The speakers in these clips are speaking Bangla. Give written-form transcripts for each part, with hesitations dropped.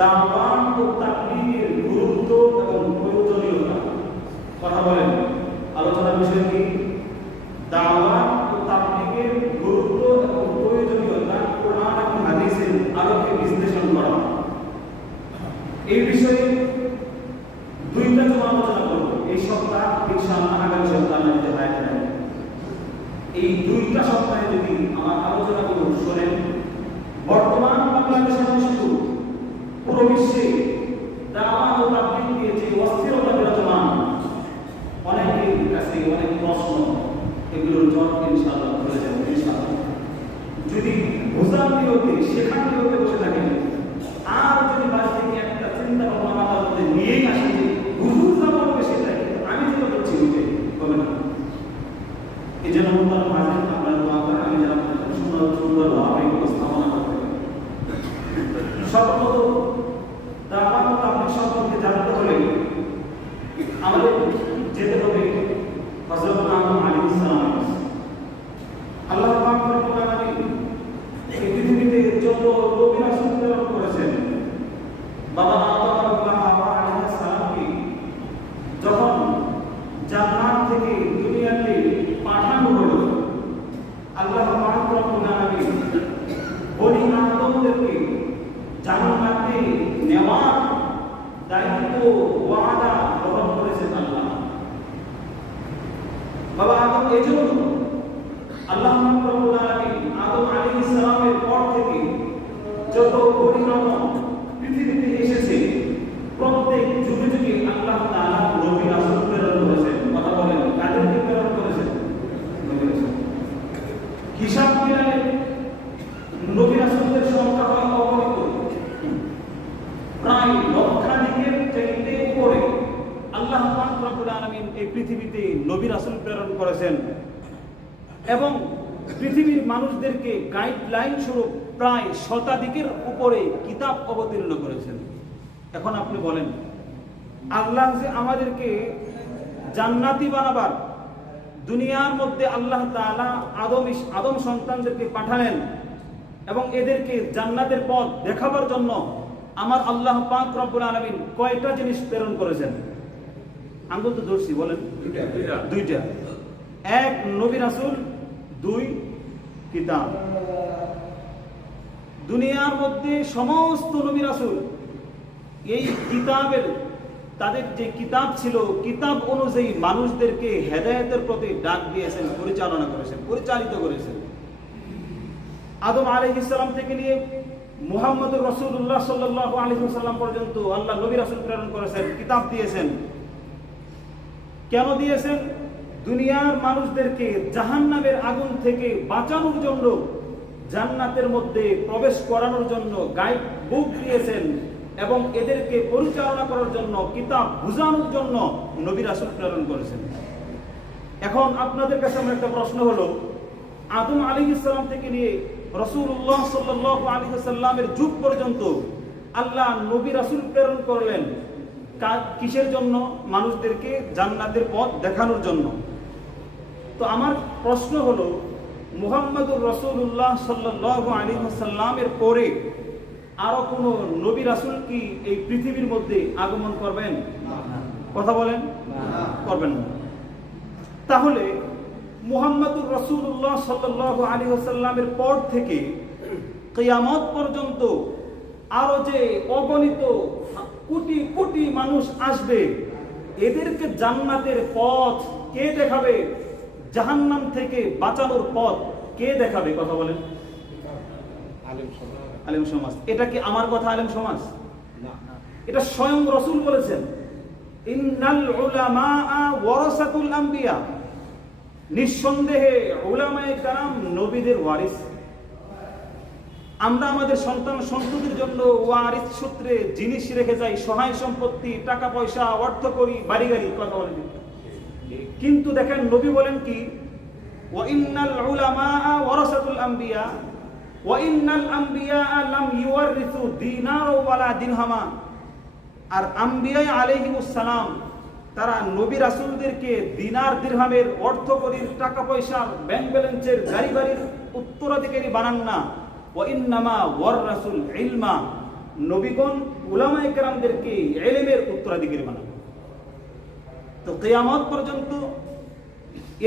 দাওয়াত ও তাবলীগের গুরুত্ব এবং প্রয়োজনীয়তা। কথা বলেন, আলোচনার বিষয় কি? দাওয়াত ও তাবলীগের গুরুত্ব এবং প্রয়োজনীয়তা কোরআন এবং হাদিসের আলোকে বিশ্লেষণ করা। এই বিষয়ে দুইটা আলোচনা করব এই সপ্তাহ, ইনশাআল্লাহ আগামী সপ্তাহ যদি হয়। এই দুইটা সপ্তাহে যদি আমার আলোচনাগুলো শোনেন, বর্তমান বাংলাদেশের শুধু পুরো বিশ্বে দাওয়াত ও তাবলীগ নিয়ে যে অস্থিরতা বিরাজমান, অনেকের কাছে অনেক প্রশ্ন, এগুলোর জবাব ইনশাআল্লাহ হয়ে যাবে। ইনশাআল্লাহ যদি বোঝার নিয়তে শেখার নিয়তে বসে থাকেন, আর যদি বাস থেকে একটা চিন্তা ভাবনা মাথার মধ্যে নিয়েই আসে হুজুর যা বলবে সেটাই, আমি যেটা করছি ওইটাই হবে না। এই জন্য আমার মাঝে আপনার দোয়া করে আমি যেন সুন্দর সুন্দর ভাবে উপস্থাপনা করতে পারি। সর্বপ্রথম দাওয়াত ও তাবলীগ সম্পর্কে জানতে হলে আমাদের যেতে হবে হযরত আদম আলাইহিস সালাম। আল্লাহ পাক রব্বুল আলামিন এই পৃথিবীতে যত নবী রাসূল প্রেরণ করেছেন, বাবা আদম এবং হাওয়া আলাইহিস সালামকে যখন জান্নাত থেকে দুনিয়াতে পাঠানো হলো, আল্লাহ পাক রব্বুল আলামিন বনি আদমদেরকে জান্নাতে নেওয়ার দায়িত্ব ওয়াদা গ্রহণ করেছেন আল্লাহ। বাবা আদম এজন্য আল্লাহ রব্বুল আলামিন আদম আলাইহিস সালামের পর থেকে যত বনি আদম পৃথিবীতে এসেছে, প্রত্যেক যুগে যুগে আল্লাহ তাআলা নবী রাসূল প্রেরণ করেছেন। কথা বলেন, কাদেরকে প্রেরণ করেছেন? নবী রাসূল। হিসাব মিলালে নবী রাসূলদের সংখ্যা হয় অগণিত, প্রায় লক্ষাধিকের চাইতে উপরে আল্লাহ পাক রব্বুল আলামিন এই পৃথিবীতে নবী রাসূল প্রেরণ করেছেন এবং পৃথিবীর মানুষদেরকে গাইডলাইন স্বরূপ প্রায় শতাধিকের উপরে কিতাব অবতীর্ণ করেছেন। এখন আপনি বলেন, আল্লাহ যে আমাদেরকে জান্নাতি বানাবার দুনিয়ার মধ্যে আল্লাহ তাআলা আদম সন্তানদেরকে পাঠালেন এবং এদেরকে জান্নাতের পথ দেখাবার জন্য আমার আল্লাহ পাক রব্বুল আলামিন কয়টা জিনিস প্রেরণ করেছেন? আঙ্গুল তো ধরছি, বলেন। দুইটা। এক, নবী রাসূল, দুই, কিতাব। দুনিয়ার মধ্যে সমস্ত নবী রাসূল এই কিতাবের, তাদের যে কিতাব ছিল, কিতাব অনুযায়ী মানুষদেরকে হেদায়েতের প্রতি ডাক দিয়েছেন, পরিচালনা করেছেন, পরিচালিত করেছেন। আদম আলাইহিস সালাম থেকে নিয়ে মুহাম্মদুর রাসূলুল্লাহ সাল্লাল্লাহু আলাইহি ওয়াসাল্লাম পর্যন্ত আল্লাহ নবী রাসূল প্রেরণ করেছেন, কিতাব দিয়েছেন। কেন দিয়েছেন? দুনিয়ার মানুষদেরকে জাহান্নামের আগুন থেকে বাঁচানোর জন্য, জান্নাতের মধ্যে প্রবেশ করানোর জন্য গাইড বুক দিয়েছেন এবং এদেরকে পরিচালনা করার জন্য, কিতাব বুঝানোর জন্য নবী রাসূল প্রেরণ করেছেন। এখন আপনাদের কাছে আমার একটা প্রশ্ন হলো, আদম আলাইহিস সালাম থেকে নিয়ে রাসূলুল্লাহ সাল্লাল্লাহু আলাইহি ওয়াসাল্লামের যুগ পর্যন্ত আল্লাহ নবী রাসূল প্রেরণ করলেন কিসের জন্য? মানুষদেরকে জান্নাতের পথ দেখানোর জন্য। তো আমার প্রশ্ন হলো, মুহাম্মদুর রাসূলুল্লাহ সাল্লাল্লাহু আলাইহি ওয়াসাল্লামের পরে আরো কোন নবী রাসূল কি এই পৃথিবীর মধ্যে আগমন করবেন? কথা বলেন, করবেন না। তাহলে মুহাম্মদুর রাসূলুল্লাহ সাল্লাল্লাহু আলাইহি ওয়াসাল্লামের পর থেকে কিয়ামত পর্যন্ত আরো যে অগণিত কোটি কোটি মানুষ আসবে, এদেরকে জান্নাতের পথ কে দেখাবে? জাহান্নাম থেকে বাঁচানোর পথ কে দেখাবে? কথা বলেন। আলেম সমাজ। এটা কি আমার কথা আলেম সমাজ? না, এটা স্বয়ং রাসূল বলেছেন, ইন্নাল উলামা ওয়ারাসাতুল আম্বিয়া। নিঃসন্দেহে উলামায়ে কেরাম নবীদের ওয়ারিস। আমরা আমাদের সন্তান সন্ততির জন্য ওয়ারিস সূত্রে জিনিস রেখে যাই, সহায় সম্পত্তি, টাকা পয়সা, অর্থ করি, বাড়ি গাড়ি। কথা বলেন। কিন্তু দেখেন নবী বলেন কি, ওয়া ইন্নাল উলামা ওয়ারাসাতুল আম্বিয়া ওয়া ইন্নাল আম্বিয়া লাম ইউওয়ারিসু দিনার ওয়ালা দিরহামা। আর আম্বিয়া আলাইহিমুস সালাম তারা নবী রাসূলদেরকে দিনার দিরহামের, অর্থ করির, টাকা পয়সার, ব্যাংক ব্যালেন্সের, গাড়ি বাড়ির উত্তরাধিকারী বানান না। ওয়া ইন্নামা ওয়ারাসুল ইলমা, নবীগণ উলামায়ে কেরামদেরকে ইলমের উত্তরাধিকারী বানাবেন। তো কিয়ামত পর্যন্ত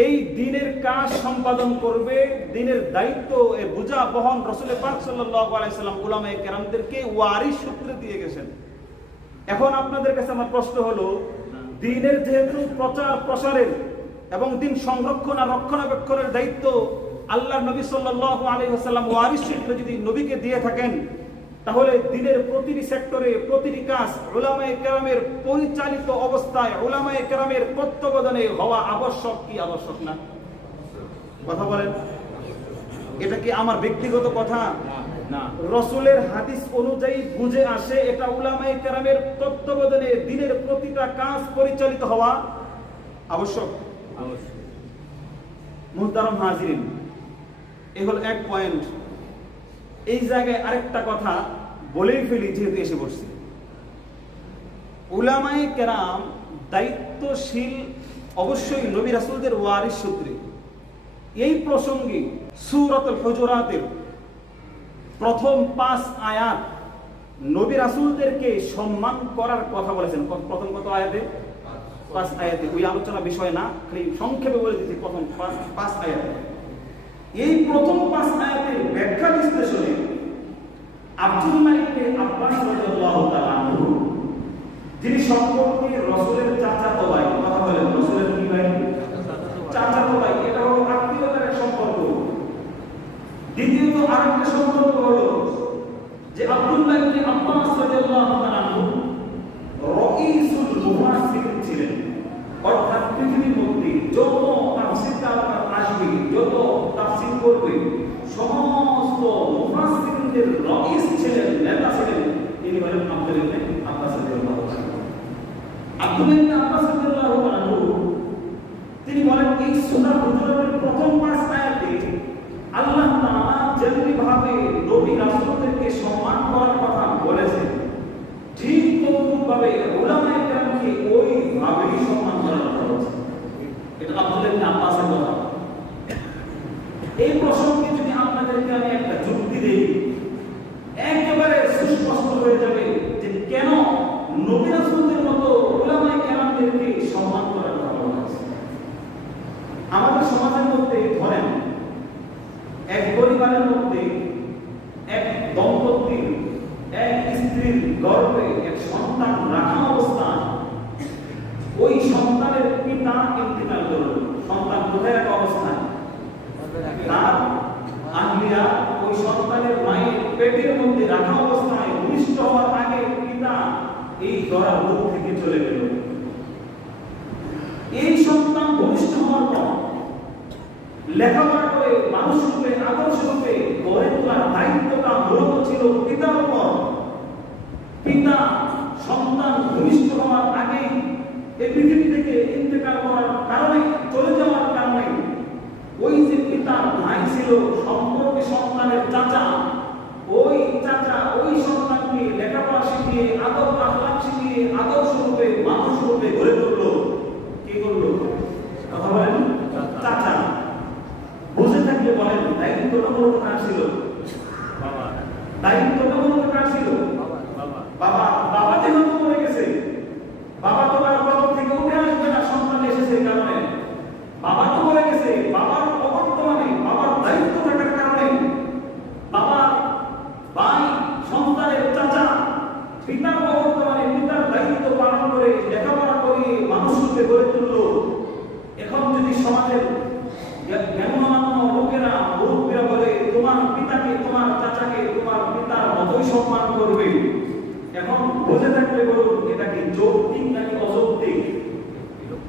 এই দ্বীনের কাজ সম্পাদন করবে, দ্বীনের দায়িত্ব এর বোঝা বহন রাসূল পাক সাল্লাল্লাহু আলাইহি সাল্লাম উলামায়ে কেরামদেরকে ওয়ারিস সূত্রে দিয়ে গেছেন। এখন আপনাদের কাছে আমার প্রশ্ন হলো, দ্বীনের যেহেতু প্রচার প্রসারের এবং দ্বীন সংরক্ষণ আর রক্ষণাবেক্ষণের দায়িত্ব আল্লাহর নবী সাল্লাল্লাহু আলাইহি ওয়াসাল্লাম ওয়ারিস সূত্রে যদি নবীকে দিয়ে থাকেন, তাহলে দ্বীনের প্রতিটি সেক্টরে প্রতিটি কাজ উলামায়ে কেরামের পরিচালিত অবস্থায় উলামায়ে কেরামের তত্ত্বাবধানে হওয়া আবশ্যক কি আবশ্যক না? কথা বলেন। এটা কি আমার ব্যক্তিগত কথা না, রাসূলের হাদিস অনুযায়ী বুঝে আসে এটা উলামায়ে কেরামের তত্ত্বাবধানে দ্বীনের প্রতিটা কাজ পরিচালিত হওয়া আবশ্যক। মুহতারাম হাজিরিন, এই হলো এক পয়েন্ট। এই জায়গায় আরেকটা কথা বলেই ফেলি, যেহেতু এসে পড়ছি। উলামায়ে কেরাম দায়িত্বশীল অবশ্যই নবী রাসূলদের ওয়ারিস সূত্রে। এই প্রসঙ্গে সূরাতুল হুজুরাতের প্রথম 5 আয়াত নবী রাসূলদেরকে সম্মান করার কথা বলেছেন। প্রথম কত আয়াতে? 5 আয়াতে। ওই আলোচনা বিষয় না, খালি সংক্ষেপে বলে দিচ্ছি। প্রথম 5 আয়াতে, এই প্রথম 5 আয়াতের ব্যাখ্যা বিশ্লেষণে আব্দুল্লাহ ইবনে আব্বাস রাদিয়াল্লাহু তাআলা আনহু, যিনি সম্পর্কে রাসূলের চাচাতো ভাই, কথা বলেন, রাসূলের কি ভাই? চাচাতো ভাই। এটা হলো আত্মীয়তার এক সম্পর্ক। দ্বিতীয়ত আরেকটা সম্পর্ক হলো যে আব্দুল্লাহ ইবনে আব্বাস রাদিয়াল্লাহু তাআলা আনহু রাইসুল মুফাসসিরিন ছিলেন, অর্থাৎ পৃথিবীর মধ্যে যত তাফসীরকার আসবে, যত তাফসীর করবে, সমস্ত মুফাসসিরিনদের রাইস ছিলেন, নেতা ছিলেন। তিনি হলেন আব্দুল্লাহ ইবনে আব্বাস রাদিয়াল্লাহু তাআলা। আব্দুল্লাহ ইবনে আব্বাস রাদিয়াল্লাহু আনহু তিনি বলেন, এই সূরা হুজুরাতের প্রথম 5 আয়াতে আল্লাহ তাআলা যেমনি ভাবে নবী রাসূলদেরকে সম্মান করার কথা বলেছেন, ঠিক তদ্রূপভাবে উলামায়ে কেরামকে ওইভাবেই সম্মান করার কথা বলেছেন। এটা আব্দুল্লাহ ইবনে আব্বাসের কথা। এই প্রসঙ্গে যদি আপনাদেরকে আমি একটা যুক্তি দেই, একেবারে সুস্পষ্ট হয়ে যাবে যে কেন নবী রাসূলদের মতো উলামায়ে কেরামদেরকে সম্মান করার কথা বলা হয়েছে। আমাদের সমাজের মধ্যে ধরেন, এক পরিবারের মধ্যে এক দম্পতির, এক স্ত্রীর গর্ভে এক সন্তান রাখা অবস্থায় ওই সন্তানের পিতা ইন্তেকাল করল। সন্তান কোথায় রাখা অবস্থায়? তার আহলিয়া ওই সন্তানের মায়ের পেটের মধ্যে রাখা অবস্থায় ভূমিষ্ঠ হওয়ার আগে পিতা এই ধরা রোগ থেকে চলে গেল। এই সন্তান ভূমিষ্ঠ হওয়ার পর লেখাপড়া করে মানুষ রূপে, আদর্শ রূপে গড়ে তোলার দায়িত্বটা মূলত ছিল পিতার উপর। পিতা সন্তান ভূমিষ্ঠ হওয়ার আগে এই পৃথিবী থেকে ইন্তেকাল করার কারণে, চলে যাওয়ার কারণে, ওই যে পিতার ভাই ছিল সম্পর্কে সন্তানের চাচা, ওই চাচা ওই সন্তানকে লেখাপড়া শিখিয়ে, আদব আখলাক শিখিয়ে, আদর্শ রূপে মানুষ রূপে গড়ে তুললো। কি করলো? কথা বলেন, চাচা। বুঝে থাকলে বলেন, দায়িত্বটা মূলত কার ছিল? বাবা। দায়িত্বটা মূলত কার ছিল? বাবা। বাবা যেহেতু মরে গেছে, বাবা তো আর কবর থেকে উঠে আসবে না, সন্তান এসেছে এই কারণে। বাবা তো মরে গেছে, বাবার অবর্তমানে বাবার দায়িত্ব থাকার কারণে বাবার ভাই সন্তানের চাচা পিতার অবর্তমানে পিতার দায়িত্ব পালন করে লেখাপড়া করিয়ে মানুষ রূপে গড়ে তুলল। এখন যদি সমাজের জ্ঞানমান্য লোকেরা, মুরব্বীরা বলে তোমার পিতাকে, তোমার চাচাকে তোমার পিতার মতোই সম্মান করবে, এখন বুঝে থাকলে বলুন, এটা কি যৌক্তিক নাকি অযৌক্তিক?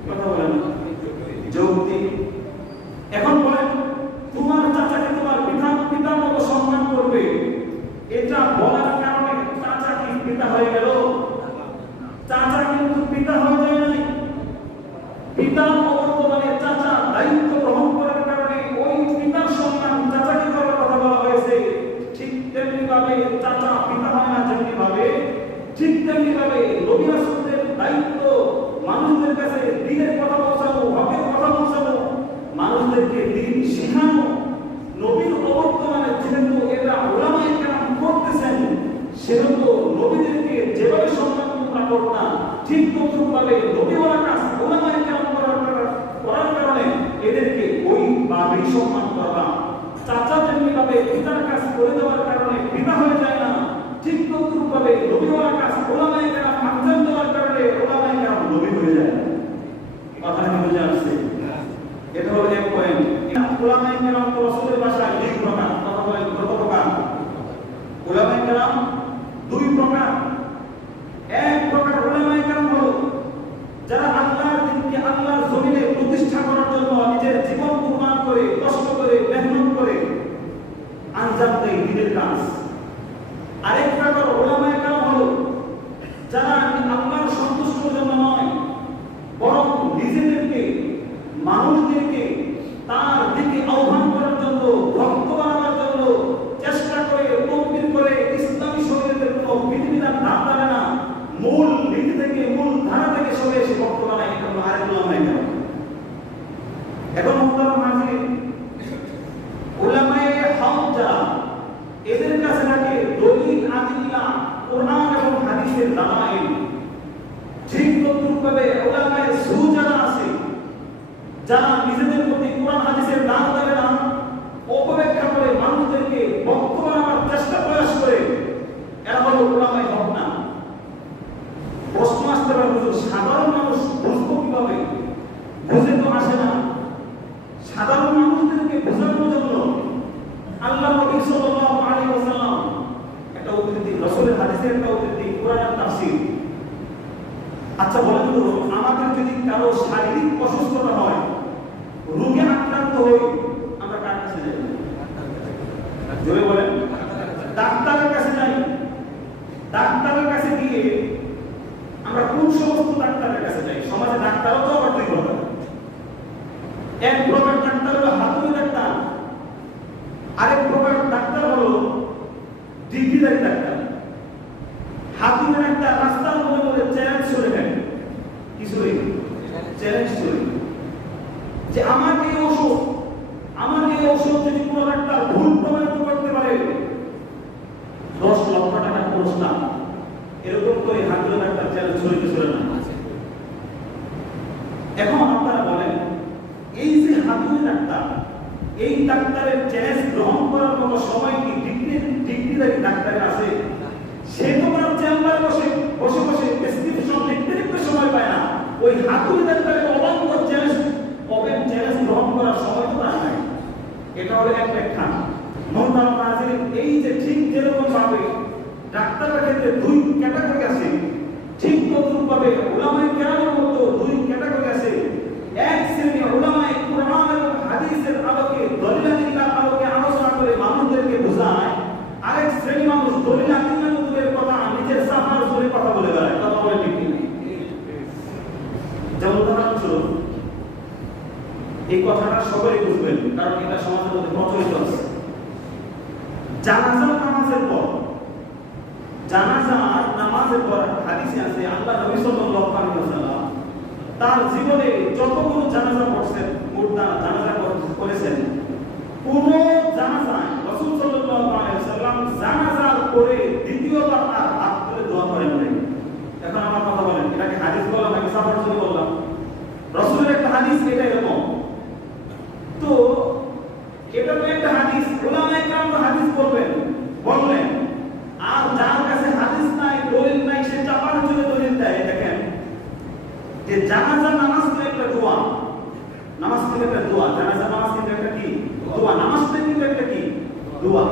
কথা বলেন, যৌক্তিক। এখন বলেন, তোমার চাচাকে তোমার পিতার মতো সম্মান করবে, এটা বলার কারণে চাচা কি পিতা হয়ে গেল? চাচা কিন্তু পিতা হয়ে যায় নাই। পিতার অবর্তমানে চাচা দায়িত্ব গ্রহণ করার কারণে ওই পিতার সম্মান চাচাকে করার কথা বলা হয়েছে। ঠিক তেমনি ভাবে চাচা পিতা হয় না, যেমনি ভাবে ঠিক তেমনি ভাবে নবী রাসূলদের দায়িত্ব মানুষদের কাছে দ্বীনের কথা পৌঁছানো, হকের কথা পৌঁছানো, মানুষদেরকে দ্বীন শেখানো। নবীর অবর্তমানে যেহেতু এটা উলামায়ে কেরাম করতেছেন, সেহেতু না, ঠিক তদ্রূপভাবে নবীওয়ালা কাজ উলামায়ে কেরাম করার কারণে এদেরকে ওইভাবেই সম্মান করবা। চাচা যেমনিভাবে পিতার কাজ করে দেওয়ার কারণে পিতা হয়ে যায় না, ঠিক তদ্রূপভাবে নবীওয়ালা কাজ উলামায়ে কেরাম আঞ্জাম দেওয়ার কারণে উলামায়ে কেরাম নবী হয়ে যায়। কথা কি বুঝে আসছে? এটা হলো এক পয়েন্ট। উলামায়ে কেরাম তো রাসূলের ভাষায় দুই প্রকার। কথা বলেন কত প্রকার? উলামায়ে কেরাম দুই প্রকার। এক প্রকার উলামায়ে কেরাম হলো যারা আল্লাহর দ্বীনকে আল্লাহর জমিনে প্রতিষ্ঠা করার জন্য নিজের জীবন কুরবান করে, কষ্ট করে, মেহনত করে আঞ্জাম দেয় দ্বীনের কাজ। আরেক প্রকার উলামায়ে কেরাম হলো যারা আল্লাহর সন্তুষ্টির জন্য নয়, বরং নিজেদেরকে, মানুষদেরকে তার দিকে আহ্বান করার জন্য, ভক্ত বানানোর জন্য চেষ্টা করে, তকবীর করে ইসলামী শরীয়তের কোনো বিধিবিধান না জানে না, মূল নীতি থেকে, মূল ধারা থেকে সরে এসে ভক্ত বানায়। এটা হলো আরেক উলামায়ে কেরাম। এখন মুহতারাম হাজির, উলামায়ে হক যারা, এদের কাছে নাকি দলিল, আদিল্লাহ, কোরআন এবং হাদিসের দালাইল, ঠিক তদ্রূপভাবে উলামায়ে সু যারা আছে, যারা নিজেদের প্রতি কোরআন হাদিসের দাম দেবে না, অপব্যাখ্যা করে মানুষদেরকে ভক্ত বানানোর চেষ্টা প্রয়াস করে, এরা হলো উলামায়ে হক না। প্রশ্ন আসতে পারে, সাধারণ মানুষ বুঝবো কিভাবে? বুঝে তো আসে না। সাধারণ মানুষদেরকে বোঝানোর জন্য আল্লাহ নবী সাল্লাল্লাহু আলাইহি ওয়াসাল্লাম একটা উদ্ধৃতি, রাসূলের হাদিসের একটা উদ্ধৃতি, কোরআনের তাফসীর। আচ্ছা বলেন তো, আমাদের যদি কারো শারীরিক অসুস্থতা হয়, রোগে আক্রান্ত হই, আমরা কার কাছে যাই? জোরে বলেন। ডাক্তারের কাছে যাই। ডাক্তারের কাছে গিয়ে আমরা কোন সমস্ত ডাক্তারের কাছে যাই? সমাজে ডাক্তারও তো আবার দুই প্রকার। এক প্রকার ডাক্তার হলো হাতুড়ি ডাক্তার, আরেক প্রকার ডাক্তার হলো ডিগ্রিধারী ডাক্তার। হাতুড়ি ডাক্তার রাস্তার মধ্যে চ্যালেঞ্জ করে দেন, কিছু চ্যালেঞ্জ করে যে আমার এই ওষুধ যদি কোনো ডাক্তার ভুল প্রমাণিত করতে পারে 10 লক্ষ টাকা পুরস্কার। এরকম করে হাতুড়ি ডাক্তার চ্যালেঞ্জ করে না। এখন আপনারা বলেন, এই যে হাতুড়ি ডাক্তার, এই ডাক্তারের চ্যালেঞ্জ গ্রহণ করার মতো সময় কি ডিগ্রিধারী ডাক্তারের আছে? সে তো তার চেম্বারে বসে প্রেসক্রিপশন লিখতে সময় পায় না। ওই হাতুড়ি ডাক্তারের অবান্ত চ্যালেঞ্জ গ্রহণ করার সময় তো তার নাই। এটা হলো এক ব্যাখ্যা। মুহতারাম হাজিরিন, এই যে ঠিক যেরকম ভাবে ডাক্তারের ক্ষেত্রে দুই ক্যাটাগরি আছে, ঠিক তদ্রূপভাবে উলামায়ে কেরামের মতো দুই ক্যাটাগরি আছে। এক শ্রেণী উলামায়ে কোরআন এবং হাদিসের আলোকে, দলিল আদিল্লাহর আলোকে আলোচনা করে মানুষদেরকে বোঝায়। আরেক শ্রেণী মানুষ দলিল আদিল্লাহর দূরের কথা নিজের সাফার জোরে কথা বলে বেড়ায়। কথা বলে ঠিক নেই। যেমন উদাহরণস্বরূপ, এই কথাটা সবাই বুঝবেন, কারণ এটা সমাজের মধ্যে প্রচলিত আছে। জানাজার নামাজের পর হাদিসে আছে আল্লাহ নবী সাল্লাল্লাহু আলাইহি ওয়াসাল্লাম তার জীবনে যতগুলো জানাজা পড়ছেন, জানাজা করেছেন, কোন জানাজায় রাসূল সাল্লাল্লাহু আলাইহি ওয়াসাল্লাম জানাজার পরে দ্বিতীয়বার আর হাত তুলে দোয়া করেন নাই। এখন আমার কথা বলেন, এটা কি হাদিস বলা নাকি সাফার জন্য বললাম? রাসূলের একটা হাদিস এটা এরকম। তো এটা তো একটা হাদিস, উলামায়ে কেরাম তো হাদিস বললেন, আর যার কাছে হাদিস নাই, দলিল নাই, সে চাপার জন্য দলিল দেয়। দেখেন যে জানাজা নামাজ তো একটা দোয়া, নামাজ কিন্তু একটা দোয়া, জানাজা নামাজ কিন্তু একটা কি দোয়া, নামাজটা কিন্তু একটা কি দোয়া।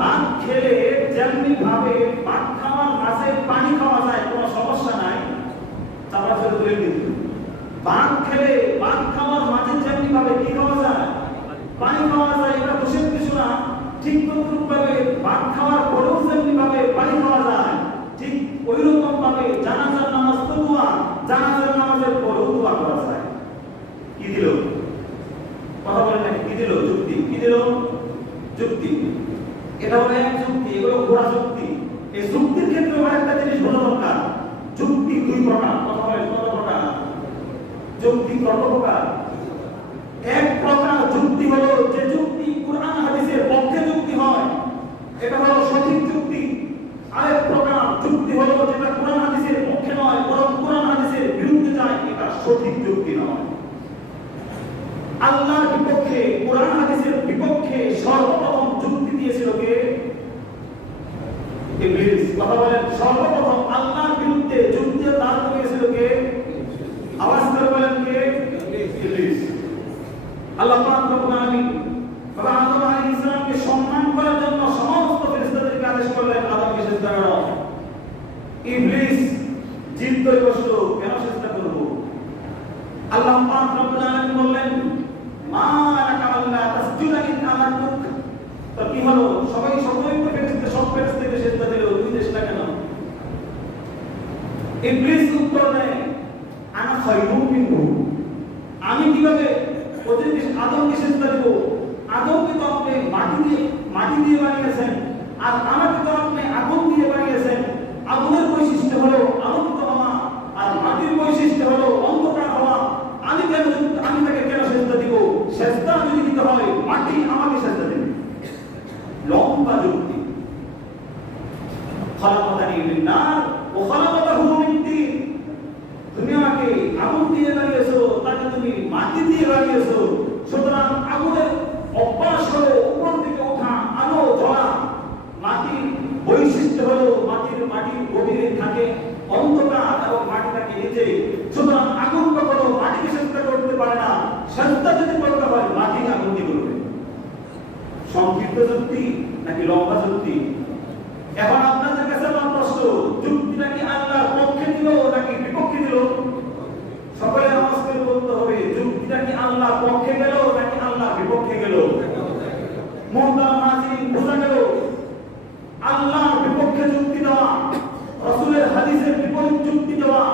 ভাত খেলে যেমনি ভাবে ভাত খাওয়ার মাঝে পানি খাওয়া যায়, কোনো সমস্যা নাই, চাপার জন্য দলিল কিন্তু ভাত খেলে ভাত খাওয়ার মাঝে যেমনি ভাবে কি খাওয়া যায়, পানি খাওয়া যায়, এটা দোষের কিছু না। ঠিক তদ্রূপভাবে ভাত খাওয়ার পরেও যেমনি ভাবে পানি খাওয়া যায়, ঠিক ওইরকম ভাবে জানাজার নামাজ তো দোয়া, জানাজার নামাজের পরেও দোয়া করা যায়। কি দিল? কথা বলেন নাকি? কি দিল? যুক্তি। কি দিল? যুক্তি। এটা হলো এক যুক্তি, এগুলো ঘোড়া যুক্তি। এই যুক্তির ক্ষেত্রে একটা জিনিস বোঝা দরকার, যুক্তি দুই প্রকার। কথা বলেন কত প্রকার? যুক্তি কত প্রকার? এক প্রকার যুক্তি হলো যে যুক্তি কোরআন হাদিসের পক্ষে যুক্তি হয়, এটা হলো সঠিক যুক্তি। আরেক প্রকার যুক্তি হলো সর্বপ্রথম আল্লাহর বিরুদ্ধে যুদ্ধ দাঁড় করিয়েছিল কে? আওয়াজ করে বলেন কে? ইবলিস। আল্লাহ পাক রব্বুল আলামিন বাবা আদম আলাইহিস সালামকে সম্মান করার জন্য সমস্ত ফেরেশতাদেরকে আদেশ করলেন আদমকে সিজদা করো। ইবলিস জিদ করে বসলো, কেন সিজদা করব? আল্লাহ পাক রব্বুল আলামিন বললেন মা লাকা আল্লা তাসজুদা ইন আমারতুক। তো কি হলো? সবাই ফেরেশতা সব ফেরেশতাকে সিজদা দিল, তুই চেষ্টা কেন? ইবলিস উত্তর দেয় আনা খায়রুম মিনহু, আমি কিভাবে ওদেরকে আদমকে সিজদা দেব? আদমকে তো আপনি মাটি দিয়ে বানিয়েছেন, আর আমাকে তো আপনি আগুন দিয়ে বানিয়েছেন। আগুনের বৈশিষ্ট্য হলো আলোকিত হওয়া, আর মাটির বৈশিষ্ট্য হলো অন্ধকার হওয়া। আমি তাকে কেন সিজদা দিব? সিজদা যদি দিতে হয় মাটি আমাকে সিজদা দেবে। লম্বা যুক্তি। খালাকাতানি মিন নার ওয়া খালাকাতাহু মিন তিন। তুমি আমাকে আগুন দিয়ে বানিয়েছো, তাকে তুমি মাটি দিয়ে বানিয়েছো। সুতরাং আগুনের অভ্যাস হলো উপর দিকে ওঠা, আলো জ্বলা। মাটির বৈশিষ্ট্য হলো মাটির গভীরে থাকে অন্ধকার এবং মাটি থাকে নিচে। সুতরাং আগুন কখনো মাটিকে সিজদা করতে পারে না। সিজদা যদি করতে হয় মাটি আগুনকে করবে। সংক্ষিপ্ত যুক্তি নাকি লম্বা যুক্তি? এখন আপনাদের কাছে আমার প্রশ্ন, যুক্তিটা কি আল্লাহর পক্ষে দিল নাকি বিপক্ষে দিল? সকলে আওয়াজ করে বলতে হবে, যুক্তিটা কি আল্লাহর পক্ষে গেল নাকি আল্লাহর বিপক্ষে গেল? মুহতারাম হাজিরিন, বোঝা গেল আল্লাহর বিপক্ষে যুক্তি দেওয়া, রাসূলের হাদিসের বিপরীত যুক্তি দেওয়া,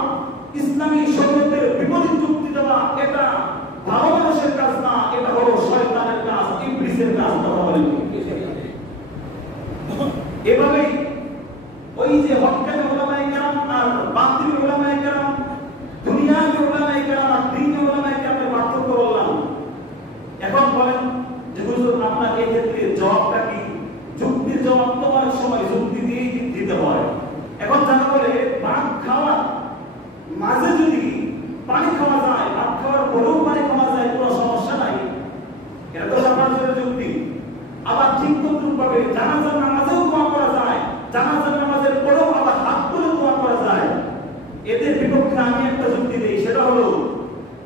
ইসলামী শরীয়তের বিপরীত যুক্তি দেওয়া, এটা ভালো মানুষের কাজ না, এটা হলো শয়তানের কাজ, ইবলিসের কাজ। কথা বলেন। এভাবেই ওই যে হক্কানি উলামায়ে কেরাম আর বাতিল উলামায়ে কেরাম, দুনিয়ার উলামায়ে কেরাম আর দ্বীনের উলামায়ে কেরামের পার্থক্য বললাম। এখন বলেন যে হুজুর আপনার এই ক্ষেত্রে জবাবটা কি? যুক্তির জবাব তো অনেক সময় যুক্তি দিয়েই দিতে হয়। এখন যারা বলে ভাত খাওয়া মাঝে যদি পানি খাওয়া যায়, ভাত খাওয়ার পরেও পানি খাওয়া যায়, কোনো সমস্যা নাই, এটা তো আপনার যুক্তি। আবার ঠিক তদ্রুপভাবে জানাজার নামাজেও দোয়া করা যায়, জানাজার নামাজের পরেও আবার হাত তুলে দোয়া করা যায়। এদের বিপক্ষে আমি একটা যুক্তি দিই, সেটা হলো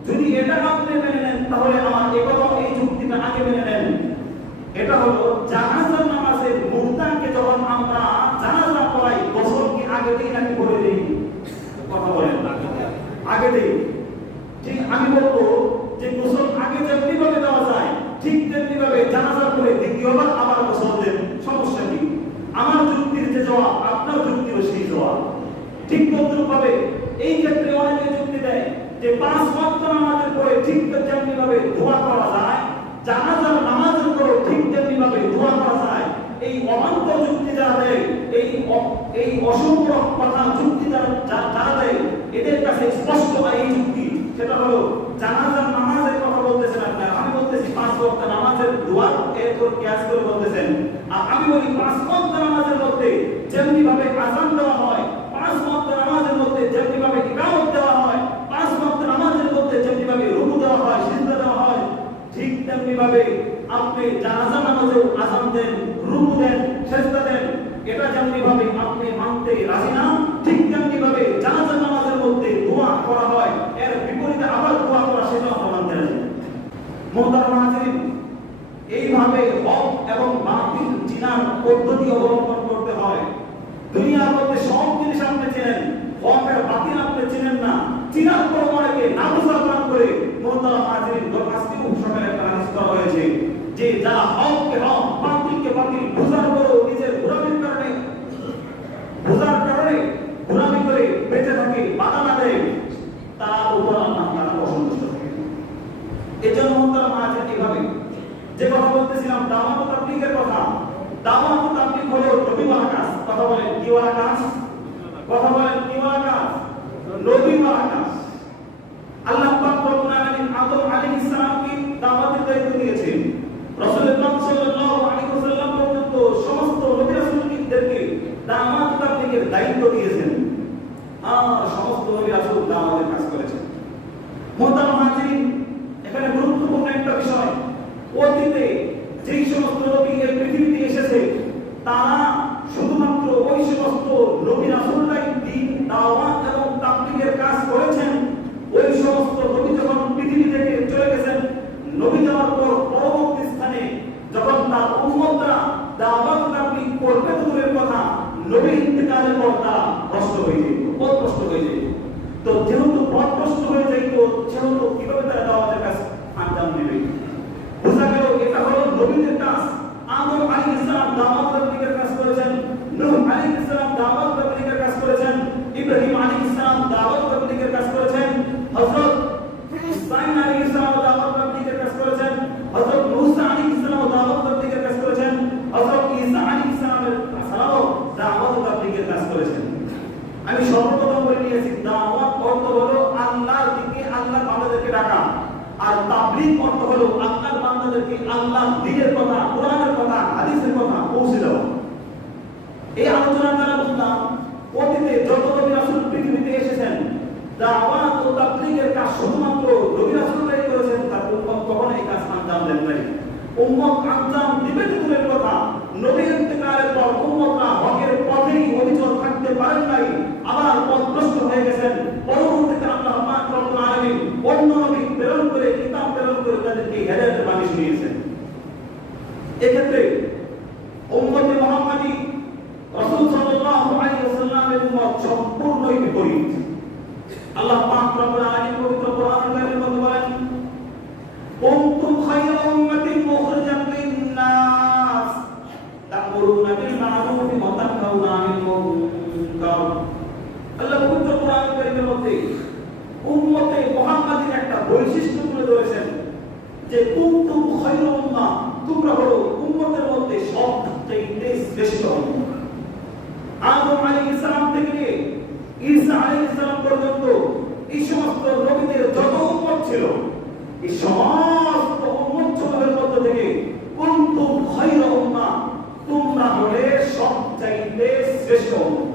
যদি এটা আপনি মেনে নেন তাহলে আমার এই যুক্তিটা আগে মেনে নেন। এটা হলো জানাজার নামাজের মুর্দাকে যখন আমরা জানাজা পড়াই, গোসল কি আগে দিই নাকি পরে দিই? কথা বলেন। আগে দিই। ঠিক আমি বলবো যে গোসল আগে যেমনি ভাবে দেওয়া যায় ঠিক তেমনি ভাবে জানাজার পরে দ্বিতীয়বার আবার গোসল দেন, সমস্যা কি? আমার যুক্তির যে জবাব আপনার যুক্তিও সেই জবাব। ঠিক তদ্রুপভাবে এই ক্ষেত্রে অনেকে যুক্তি দেয় যে 5 ওয়াক্ত নামাজের পরে ঠিক তেমনি ভাবে দোয়া করা যায়, জানাজার নামাজের পরে ঠিক তেমনি ভাবে দোয়া করা যায়। এই অমান্ত যুক্তি যারা দেয়, এই অসংখ্য কথা যুক্তি যারা দেয়, এদের কাছে স্পষ্ট এই যুক্তি, সেটা হলো জানাজার নামাজের কথা বলতেছেন আপনারা, আমি বলতেছি 5 ওয়াক্ত নামাজের দোয়ার এরপর কিয়াস করে বলতেছেন। আর আমি বলি 5 ওয়াক্ত নামাজের মধ্যে যেমনি ভাবে আযান দেওয়া হয়, 5 ওয়াক্ত নামাজের মধ্যে যেমনি ভাবে ইকামত দেওয়া হয়, 5 ওয়াক্ত নামাজের মধ্যে যেমনি ভাবে রুকু দেওয়া হয়, সিজদা দেওয়া হয়, ঠিক তেমনি ভাবে আপনি জানাজা নামাজেও আযান দেন, রুকু দেন, সিজদা দেন। এটা যেমনি ভাবে আপনি মানতে রাজি না, ঠিক তেমনি ভাবে জানাজা নামাজের মধ্যে দোয়া করা হয়, এর বিপরীতে আবার দোয়া করা, সেটা আমরা মানতে রাজি। মুহতারাম হাজিরিন, এইভাবে হক এবং বাতিল চিনার পদ্ধতি অবলম্বন করতে হয়। দুনিয়ার মধ্যে সব জিনিস আপনি চেনেন, হক আর বাতিল আপনি চেনেন না, চিনার পর অনেকে নামুসাফান করে। মুহতারাম হাজিরিন, আজকে সকালে একটা হাদিস করা হয়েছে যে যারা হককে হক, বাতিলকে বাতিল বুঝার পরও নিজের ঘোরামির কারণে ঘোরামি করে বেঁচে থাকে, বাধা না দেয়, তার উপর আল্লাহ তাআলা অসন্তুষ্ট থাকেন। এজন্য মুহতারাম হাজিরিন, এভাবে যে কথা বলতেছিলাম দাওয়াত ও তাবলীগের কথা, দাওয়াত ও তাবলীগ হলো নবীওয়ালা কাজ। কথা বলেন কি ওয়ালা কাজ? কথা বলেন কি ওয়ালা কাজ? নবীওয়ালা কাজ। আল্লাহ পাক রব্বুল আলামিন আদম আলাইহিস সালামকে দাওয়াতের দায়িত্ব দিয়েছেন। রাসূলুল্লাহ সাল্লাল্লাহু আলাইহি ওয়াসাল্লাম পর্যন্ত সমস্ত নবী রাসূলদেরকে দাওয়াত ও তাবলীগের দায়িত্ব দিয়েছেন। আর সমস্ত নবী রাসূল দাওয়াতের কাজ করেছেন। মুহতারাম হাজিরিন, এখানে গুরুত্বপূর্ণ একটা বিষয়, অতীতে যেই সমস্ত নবী এই পৃথিবীতে এসেছে তারা শুধুমাত্র ওই সমস্ত নবী রাসূল দাওয়াত আপনি করবে তো দূরের কথা, নবীর ইন্তেকালের পর তারা ভ্রষ্ট হয়ে যেত, পথভ্রষ্ট হয়ে যেত। তো যেহেতু পথভ্রষ্ট হয়ে যেত, সেহেতু কিভাবে তারা দাওয়াতের কাজ আঞ্জাম দেবে? বোঝা গেল এটা হলো নবীদের কাজ। আদম আলাইহিস সালাম দাওয়াত তাবলীগের কাজ করেছেন, নূহ আলাইহিস সালাম দাওয়াত তাবলীগের কাজ করেছেন, ইব্রাহিম আলাইহিস সালাম দাওয়াত তাবলীগের কাজ করেছেন, হযরত ইসমাঈল আলাইহিস সালাম দাওয়াত তাবলীগের কাজ করেছেন, হযরত মূসা আলাইহিস সালাম দাওয়াত তাবলীগের কাজ করেছেন, হযরত ঈসা আলাইহিস সালামের দাওয়াত তাবলীগের কাজ করেছেন। আমি সর্বপ্রথম বলে নিয়েছি, দাওয়াত অর্থ হলো আল্লাহর দিকে, আল্লাহর বান্দাদেরকে ডাকা, আর তাবলীগ অর্থ হলো আল্লাহর বান্দাদেরকে আল্লাহর দ্বীনের কথা, কোরআনের কথা, হাদিসের কথা পৌঁছে দেওয়া। এই আলোচনার দ্বারা বুঝলাম অতীতে যত নবী রাসূল পৃথিবীতে এসেছেন, দাওয়াত ও তাবলীগের কাজ শুধুমাত্র নবী রাসূলরাই করেছেন, তার উম্মত কখনো এই কাজ আঞ্জাম দেন নাই। উম্মত আঞ্জাম দিবে দূরের কথা, নবীর ইন্তেকালের পর উম্মতরা হকের পথেই অবিচল থাকতে পারেন নাই, আবার পথভ্রষ্ট হয়ে গেছেন। পরবর্তীতে আল্লাহ পাক রব্বুল আলামিন অন্য নবী প্রেরণ করে, কিতাব প্রেরণ করে তাদেরকে হেদায়েতের বাণী শুনিয়েছেন। এক্ষেত্রে উম্মতে মুহাম্মাদী রাসূল সাল্লাল্লাহু আলাইহি ওয়াসাল্লামের উম্মত সম্পূর্ণই বিপরীত। আল্লাহ পাক রব্বুল আলামিন পবিত্র কোরআনুল কারীমের মধ্যে বলেন, কুনতুম খায়রা উম্মাতিন মুখরিজাত লিন-নাস তা'মুরুনা বিল মা'রুফি ওয়া তানহাউনা আনিল মুনকার। আল্লাহ পবিত্র কোরআনুল কারীমের মধ্যে উম্মতে মুহাম্মাদীর একটা বৈশিষ্ট্য তুলে ধরেছেন যে কুনতুম খায়রা উম্মাহ, তোমরা হলো উম্মতের মধ্যে সবচেয়ে শ্রেষ্ঠ উম্মত। আদম আলাইহিস সালাম থেকে নিয়ে ঈসা আলাইহিস সালাম পর্যন্ত এই সমস্ত নবীদের যত উম্মত ছিল, এই সমস্ত উম্মত সমূহের মধ্য থেকে কুনতুম খায়রা উম্মাহ, তোমরা হলে সবচাইতে শ্রেষ্ঠ উম্মত।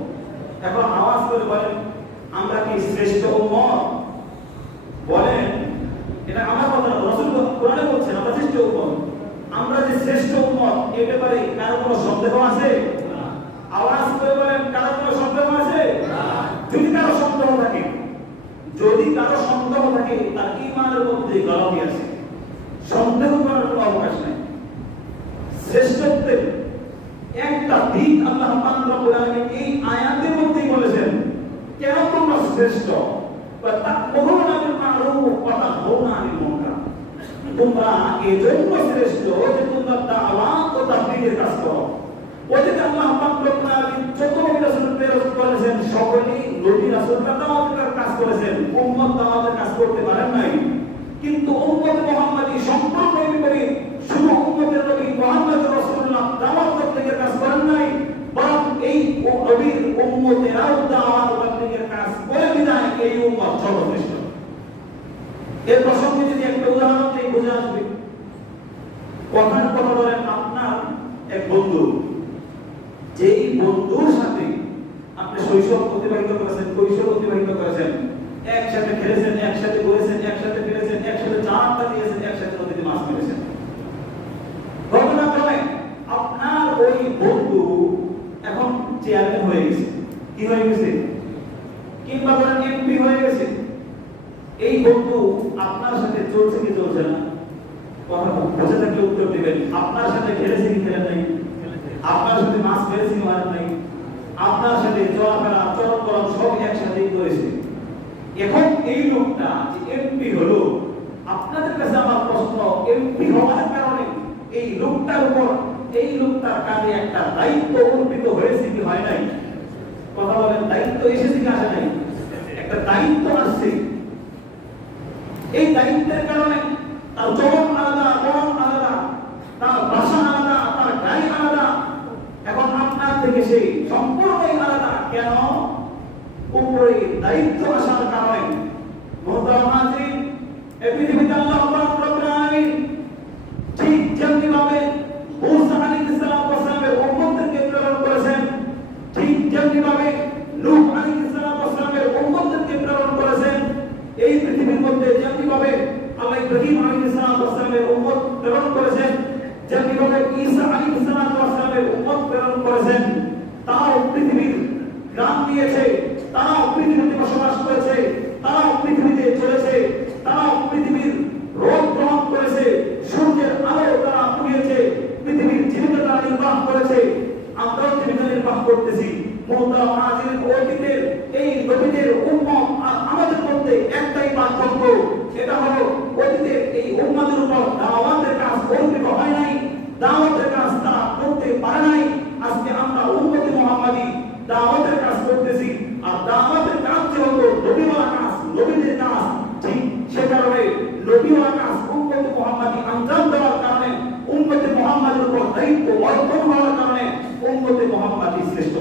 এখন আওয়াজ করে বলেন, আমরা কি শ্রেষ্ঠ উম্মত? বলেন, এটা আমার কথা না, রাসূল কোরআনে বলছেন আমরা শ্রেষ্ঠ উম্মত। আমরা যে শ্রেষ্ঠ উম্মত, এই ব্যাপারে কারো কোনো সন্দেহ আছে? আওয়াজ করে বলেন, কারো কোনো সন্দেহ আছে? যদি কারো সন্দেহ থাকে, যদি কারো সন্দেহ থাকে, তার ঈমানের মধ্যে গলতি আছে, সন্দেহ করার কোনো অবকাশ নেই। শ্রেষ্ঠত্বের একটা দিক আল্লাহ পাক রব্বুল আলামিন এই আয়াতের মধ্যেই বলেছেন, কেন তোমরা শ্রেষ্ঠ? তা'মুরুনা বিল মা'রুফ ওয়া তানহাউনা আনিল মুনকার। তোমরা এজন্য শ্রেষ্ঠ যে তোমরা দাওয়াত ও তাবলীগের কাজ করো। ওইদিকে আল্লাহ পাক রব্বুল আলামিন যত নবী রাসূল প্রেরণ করেছেন, সকলেই নবী রাসূলরা দাওয়াতের কাজ করেছেন, উম্মত দাওয়াতের কাজ করতে পারেন নাই। কিন্তু উম্মত মুহাম্মাদী সম্পূর্ণ বিপরীত। শুধু উম্মতের নবী মুহাম্মদ রাসূলুল্লাহ দাওয়াত তাবলীগের কাজ করেন নাই, বরং এই নবীর উম্মতেরাও দাওয়াত তাবলীগের কাজ করে বিদায় এই উম্মত সর্বশ্রেষ্ঠ। এর প্রসঙ্গে যদি একটা উদাহরণ দিই বোঝা আসবে। কথার কথা বলেন, আপনার এক বন্ধু, যেই বন্ধুর সাথে আপনি শৈশব অতিবাহিত করেছেন, কৈশোর অতিবাহিত করেছেন, একসাথে খেলেছেন, একসাথে ঘুরেছেন, একসাথে ফিরেছেন, একসাথে চাঁদটা দিয়েছেন, একসাথে নদীতে মাছ মেরেছেন। ঘটনাক্রমে আপনার ওই বন্ধু এখন চেয়ারম্যান হয়ে গেছে, কি হয়ে গেছে? কিংবা বলেন এমপি হয়ে গেছে। এই বন্ধু আপনার সাথে চলছে কি চলছে না? কথা বুঝে থাকলে উত্তর দিবেন। আপনার সাথে খেলেছে কি খেলেন নাই? আপনার সাথে মাছ মেরেছে কি মারেন নাই? আপনার সাথে চলাফেরা, চলন সব একসাথেই করেছে। এখন এই লোকটা যে এমপি হলো, আপনাদের কাছে আমার প্রশ্ন, এমপি হওয়ার কারণে এই লোকটার উপর, এই লোকটার কাছে একটা দায়িত্ব অর্পিত হয়েছে কি হয় নাই? কথা বলেন, দায়িত্ব এসেছে কি আসে নাই? একটা দায়িত্ব আসছে। এই দায়িত্বের কারণে তার চলন আলাদা, বরণ আলাদা, তার ভাষা আলাদা, তার গাড়ি আলাদা। এখন আপনার থেকে সেই সম্পূর্ণই আলাদা। কেন? উপরে দায়িত্ব আসার কারণে। মুহতারাম হাজিরিন, এই পৃথিবীতে আল্লাহ পাক রব্বুল আলামিন ঠিক যেমনিভাবে মূসা আলাইহিস সালামের উম্মতদেরকে প্রেরণ করেছেন, ঠিক যেমনিভাবে নূহ আলাইহিস সালামের উম্মতদেরকে প্রেরণ করেছেন, এই পৃথিবীর মধ্যে যেমনিভাবে আল্লাহ ইব্রাহিম আলাইহিস সালামের উম্মত প্রেরণ করেছেন, যেমনিভাবে ঈসা আলাইহিস সালামের উম্মত প্রেরণ করেছেন, তারাও পৃথিবীর গ্রাম দিয়েছে, তারাও পৃথিবীতে বসবাস করেছে, তারাও পৃথিবীতে চলেছে, তারাও পৃথিবীর রোদ গ্রহণ করেছে, সূর্যের আলো তারা পুড়িয়েছে, পৃথিবীর জীবিকা তারা নির্বাহ করেছে। করতেছি। মুহতারাম হাজিরিন, অতীতের এই নবীদের উম্মত আর আমাদের মধ্যে একটাই পার্থক্য, সেটা হলো অতীতের এই উম্মতের উপর দাওয়াতের কাজ অর্পিত হয় নাই, দাওয়াতের কাজ তারা করতে পারে নাই। আজকে আমরা উম্মতে মুহাম্মাদি দাওয়াতের কাজ করতেছি, আর দাওয়াতের কাজ যে হলো নবীওয়ালা কাজ, নবীদের কাজ, ঠিক সে কারণে নবীওয়ালা কাজ উম্মতে মুহাম্মাদি আঞ্জাম দেওয়ার কারণে, উম্মতে মুহাম্মাদের উপর দায়িত্ব অর্পণ হওয়ার কারণে উম্মতে মুহাম্মাদি শ্রেষ্ঠ।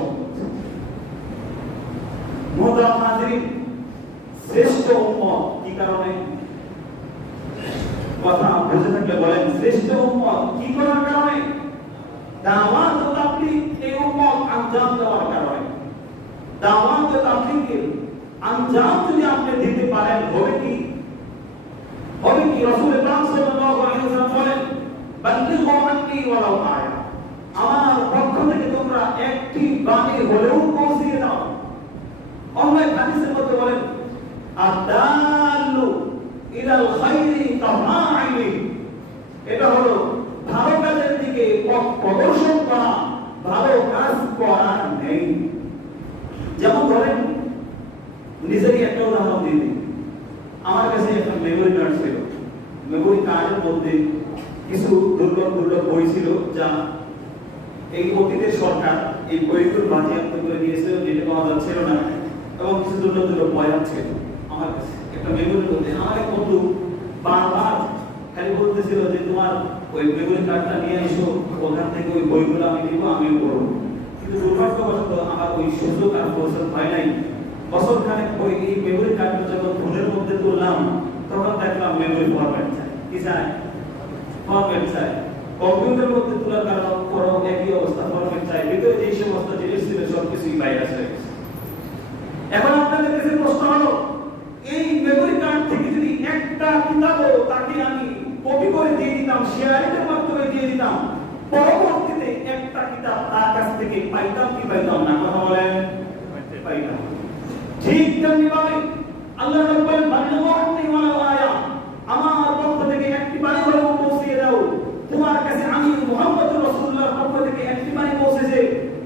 মুহতারাম হাজিরিন, শ্রেষ্ঠ উম্মত কি কারণে? কথা বুঝে থাকলে বলেন, শ্রেষ্ঠ উম্মত কি করার কারণে? দাওয়াত ও তাবলীগ এই উম্মত আঞ্জাম দেওয়ার কারণে। দাওয়াত ও তাবলীগের আঞ্জাম যদি আপনি দিতে পারেন, হবে কি? হবে কি? রাসূল পাক সাল্লাল্লাহু আলাইহি ওয়াসাল্লাম বলেন, বাল্লিগু আন্নী ওয়ালাউ আয়া, আমার পক্ষ থেকে তোমরা একটি বাণী হলেও পৌঁছিয়ে দাও। অন্য হাদিসের মধ্যে বলেন, আদাল্লু ইলাল খায়রি কাফাইলি, এটা হলো ভালো কাজের দিকে পথ প্রদর্শন করা, ভালো কাজ করা নেই। যেমন ধরেন, নিজেরই একটা উদাহরণ দিয়ে দিই। আমার কাছে একটা মেমোরি কার্ড ছিল, মেমোরি কার্ডের মধ্যে কিছু দুর্লভ বই ছিল, যা এই অতীতের সরকার এই বইগুলো বাজেয়াপ্ত করে দিয়েছিল, যেটা পাওয়া যাচ্ছিল না, এবং কিছু দুর্লভ বয়ান ছিল আমার কাছে একটা মেমোরির মধ্যে। আমার এক বন্ধু বারবার খালি বলতেছিল যে তোমার ওই মেমোরি কার্ডটা নিয়ে এসো, ওখান থেকে ওই বইগুলো আমি দিব, আমিও পড়বো। কিন্তু দুর্ভাগ্যবশত আমার ওই সুযোগ আর পৌঁছাতে হয় নাই। বছর খানেক ওই এই মেমোরি কার্ডটা যখন ফোনের মধ্যে তুললাম, তখন দেখলাম মেমোরি ফরম্যাট চাই। কি চাই? ফরম্যাট চাই। কম্পিউটারের মধ্যে তোলার কারণ পরও একই অবস্থা, ফরম্যাট চাই। ভিতরে যে সমস্ত জিনিস ছিল সবকিছুই ভাইরাস হয়ে গেছে। এখন আপনাদের কাছে প্রশ্ন হলো, এই মেমোরি কার্ড থেকে যদি একটা কিতাবও তাকে আমি কপি করে দিয়ে দিতাম, শেয়ারিংয়ের মাধ্যমে দিয়ে দিতাম, পরবর্তীতে একটা কিতাব তার কাছ থেকে পাইতাম কি পাইতাম না? কথা বলেন, পাইতাম। ঠিক তেমনি ভাবে আল্লাহ রাব্বুল বাল্লিগু আন্নী ওয়ালাউ আয়া, আমার পক্ষ থেকে একটি বাণী হলেও পৌঁছিয়ে দাও। তোমার কাছে আমি মুহাম্মদুর রাসূলুল্লাহর পক্ষ থেকে একটি বাণী পৌঁছেছে,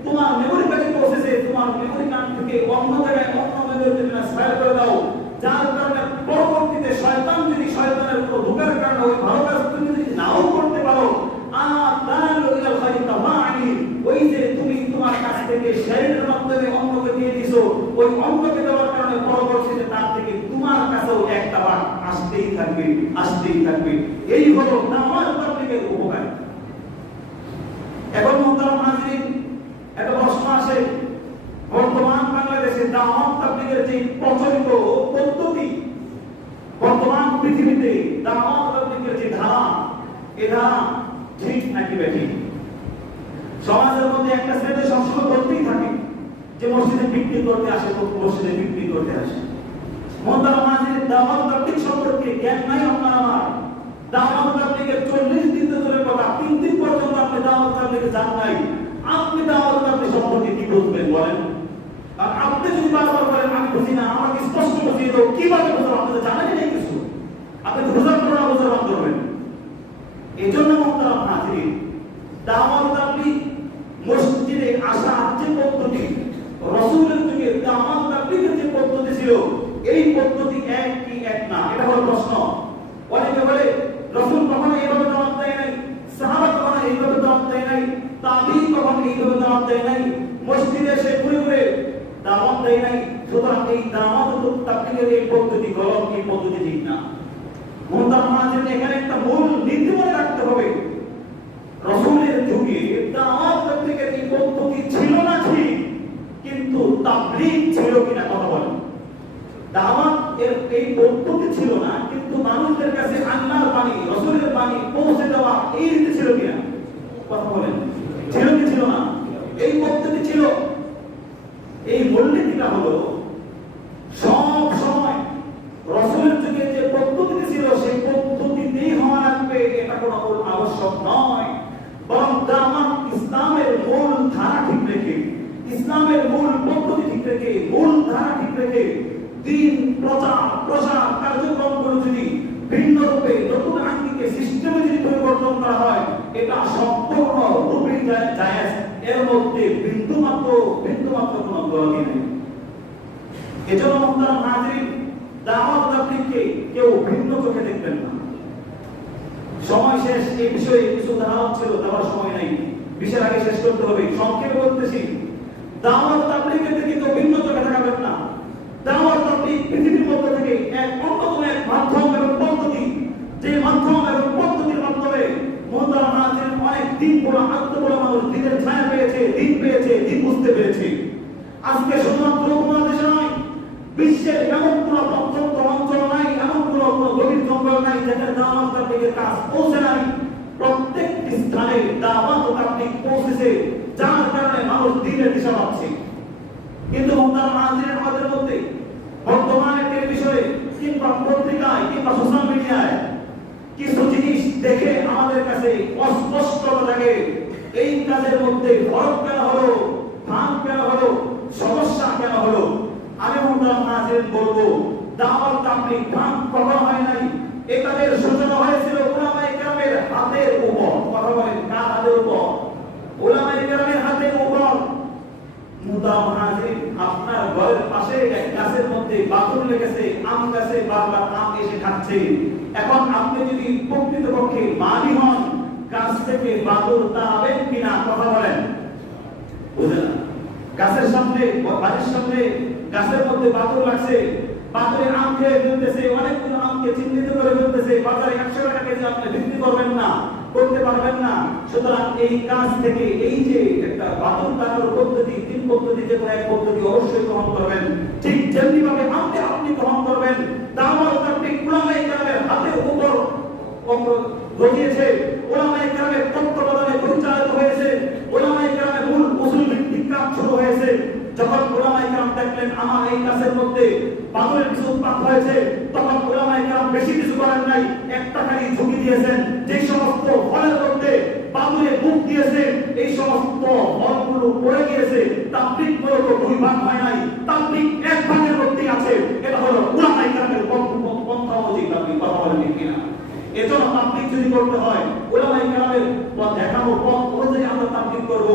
তোমার মেমোরি কার্ডে পৌঁছেছে, তোমার মেমোরি কার্ড থেকে অন্য জায়গায় অন্য মেমোরিতে ট্রান্সফার করে দাও, যার কারণে পরবর্তীতে শয়তান যদি শয়তানের উপর ঢোকার কারণে ওই ভালো কাজ তুমি যদি নাও করতে পারো, আদালু ইলাল খায়রি কাফাইলি, ওই যে তুমি তোমার কাছ থেকে শেয়ারের মাধ্যমে অন্যকে দিয়ে দিছো, ওই অন্যকে দেওয়ার কারণে পরবর্তীতে তার থেকে তোমার কাছেও একটা বার আসতেই থাকবে, আসতেই থাকবে। এই হলো দাওয়াত তাবলীগের উপকার। এখন মুহতারাম হাজিরিন, একটা প্রশ্ন আসে, বর্তমান বাংলাদেশে দাওয়াত তাবলীগের যে প্রচলিত পদ্ধতি, বর্তমান পৃথিবীতে দাওয়াত তাবলীগের যে ধারা, এই ধারা ঠিক নাকি বেঠিক? সমাজের মধ্যে একটা শ্রেণী সবসময় বলতেই থাকে যে মসজিদে পিকনিক করতে আসে, তো মসজিদে পিকনিক করতে আসে। মুহতারাম হাজিরিন, দাওয়াত তাবলীগ সম্পর্কে জ্ঞান নাই আপনার আমার। দাওয়াত তাবলীগের 40 দিন ধরে কথা, 3 দিন পর্যন্ত আপনি দাওয়াত তাবলীগে যান নাই, আপনি দাওয়াত তাবলীগ সম্পর্কে কি বুঝবেন বলেন? আর আপনি যদি বারবার বলেন আমি বুঝি না, আমাকে স্পষ্ট বুঝিয়ে দাও, কিভাবে বুঝবো? আপনি তো জানেনই না কিছু, আপনি বুঝার পর না বুঝার বাধ্য হবেন। এই জন্য মুহতারাম হাজিরিন, দাওয়াত তাবলীগ মসজিদে আসার যে পদ্ধতি, রাসূলের যুগে দাওয়াত তাবলীগের যে পদ্ধতি ছিল, এই পদ্ধতি এক কি এক না? এটা হলো প্রশ্ন। অনেকে বলে রাসূল কখনো এইভাবে দাওয়াত দেয় নাই, সাহাবা কখনো এইভাবে দাওয়াত দেয় নাই, তাবিঈন কখনো এইভাবে দাওয়াত দেয় নাই, মসজিদে এসে ঘুরে ঘুরে দাওয়াত দেয় নাই। সুতরাং এই দাওয়াত তাবলীগের এই পদ্ধতি গলত, এই পদ্ধতি ঠিক না। মুহতারাম হাজিরিন, এখানে একটা মূল নীতি মনে রাখতে হবে, রাসূলের যুগে দাওয়াত তাবলীগের এই পদ্ধতি ছিল না ঠিক, কিন্তু তাবলীগ ছিল কিনা? কথা বলেন। দাওয়াত এর এই পদ্ধতি ছিল না, কিন্তু মানুষদের কাছে আল্লাহর বাণী, রাসূলের বাণী পৌঁছে দেওয়া এই রীতি ছিল কিনা? কথা বলেন, ছিল কি ছিল না? এই পদ্ধতি ছিল। এই মূলনীতিটা হলো সব সময় রাসূলের যুগে যে পদ্ধতি ছিল সেই পদ্ধতিতেই হওয়া লাগবে, এটা কোনো আবশ্যক নয়। বরং দাওয়াত ইসলামের মূল ধারা ঠিক রেখে, ইসলামের মূল পদ্ধতি ঠিক রেখে, মূল ধারা ঠিক রেখে দ্বীন প্রচার কার্যক্রমগুলো যদি ভিন্ন রূপে নতুন আঙ্গিকে সিস্টেমে যদি পরিবর্তন করা হয়, এটা সম্পূর্ণ রূপে জায়েজ এর মধ্যে বিন্দু মাত্র কোনো গলতি নেই। এজন্য মুহতারাম হাজিরিন, দাওয়াত তাবলীগকে কেউ ভিন্ন চোখে দেখবেন না। সময় শেষ, এই বিষয়ে কিছু উদাহরণ ছিল, দেওয়ার সময় নেই, বিষয়ের আগে শেষ করতে হবে। সংক্ষেপে বলতেছি, দাওয়াত তাবলীগের দিকে কেউ ভিন্ন চোখে তাকাবেন না। দাওয়াত তাবলীগ পৃথিবীর মধ্যে থেকে এক অন্যতম এক মাধ্যম এবং পদ্ধতি, যে মাধ্যম এবং পদ্ধতির মাধ্যমে মুহতারাম হাজিরিন অনেক দিন বড় আত্মবড় মানুষ দিনের ছায়া পেয়েছে, দিন বুঝতে পেরেছে। আজকে শুধুমাত্র উপমহাদেশে নয়, বিশ্বের এমন কোনো প্রত্যন্ত অঞ্চল নাই, এমন কোনো গভীর জঙ্গল নাই যেখানে দাওয়াত তাবলীগের কাজ পৌঁছে নাই। প্রত্যেকটি স্থানে দাওয়াত তাবলীগ পৌঁছেছে, যার কারণে মানুষ দিনের দিশা পাচ্ছে। কিন্তু মুহতারাম হাজিরিন, আমাদের মধ্যে বর্তমানে টেলিভিশনে কিংবা পত্রিকায় কিংবা সোশ্যাল মিডিয়ায় কিছু জিনিস দেখে আমাদের কাছে অস্পষ্ট লাগে। এই কাজের মধ্যে ফরক কেন হলো, ভাঙ কেন হলো, সমস্যা কেন হলো? আমি মুহতারাম হাজিরিন বলবো, দাওয়াত তাবলীগ ভাঙ কখনো হয় নাই। এই কাজের সূচনা হয়েছিল উলামায়ে কেরামের হাতের উপর। কথা বলেন, কার হাতের উপর? উলামায়ে কেরামের হাতের উপর। মুহতারাম হাজিরিন, আপনার ঘরের পাশে এক গাছের মধ্যে বাদুড় লেগেছে, আম গাছে বারবার আম এসে খাচ্ছে। এখন আপনি যদি প্রকৃতপক্ষে মালি হন, গাছ থেকে বাদুড় তাড়াবেন কিনা? কথা বলেন, বুঝলেন না? গাছের সামনে, বাড়ির সামনে গাছের মধ্যে বাদুড় লাগছে, বাদুড়ে আম খেয়ে ফেলতেছে, অনেকগুলো আমকে চিহ্নিত করে ফেলতেছে, বাজারে 100 টাকা কেজি আপনি বিক্রি করবেন না, করতে পারবেন না। সুতরাং এই কাজ থেকে এই যে একটা বাদুড় তাড়ানোর পদ্ধতি, 3 পদ্ধতি যে কোনো এক পদ্ধতি অবশ্যই গ্রহণ করবেন। ঠিক যেমনি ভাবে আপনি গ্রহণ করবেন। দাওয়াত তাবলীগ উলামায়ে কেরামের হাতের উপর গজিয়েছে, উলামায়ে কেরামের তত্ত্বাবধানে পরিচালিত হয়েছে, উলামায়ে কেরামের মূল উসুল ভিত্তিক কাজ শুরু হয়েছে। যখন উলামায়ে কেরাম দেখলেন আমার এই কাজের মধ্যে বাদুড়ের কিছু উৎপাত হয়েছে, তখন উলামায়ে কেরাম বেশি কিছু করেন নাই, একটা খালি ঝুঁকি দিয়েছেন। যে সমস্ত ফলের মধ্যে বাদুড়ে মুখ দিয়েছে, এই সমস্ত ফলগুলো পড়ে গিয়েছে। তাবলীগ মূলত 2 ভাগ হয় নাই, তাবলীগ 1 ভাগের মধ্যেই আছে। এটা হলো উলামায়ে কেরামের পন্থা অনুযায়ী তাবলীগ। কথা বলেন ঠিক কিনা? এজন্য তাবলীগ যদি করতে হয়, উলামায়ে কেরামের দেখানো পথ অনুযায়ী আমরা তাবলীগ করব।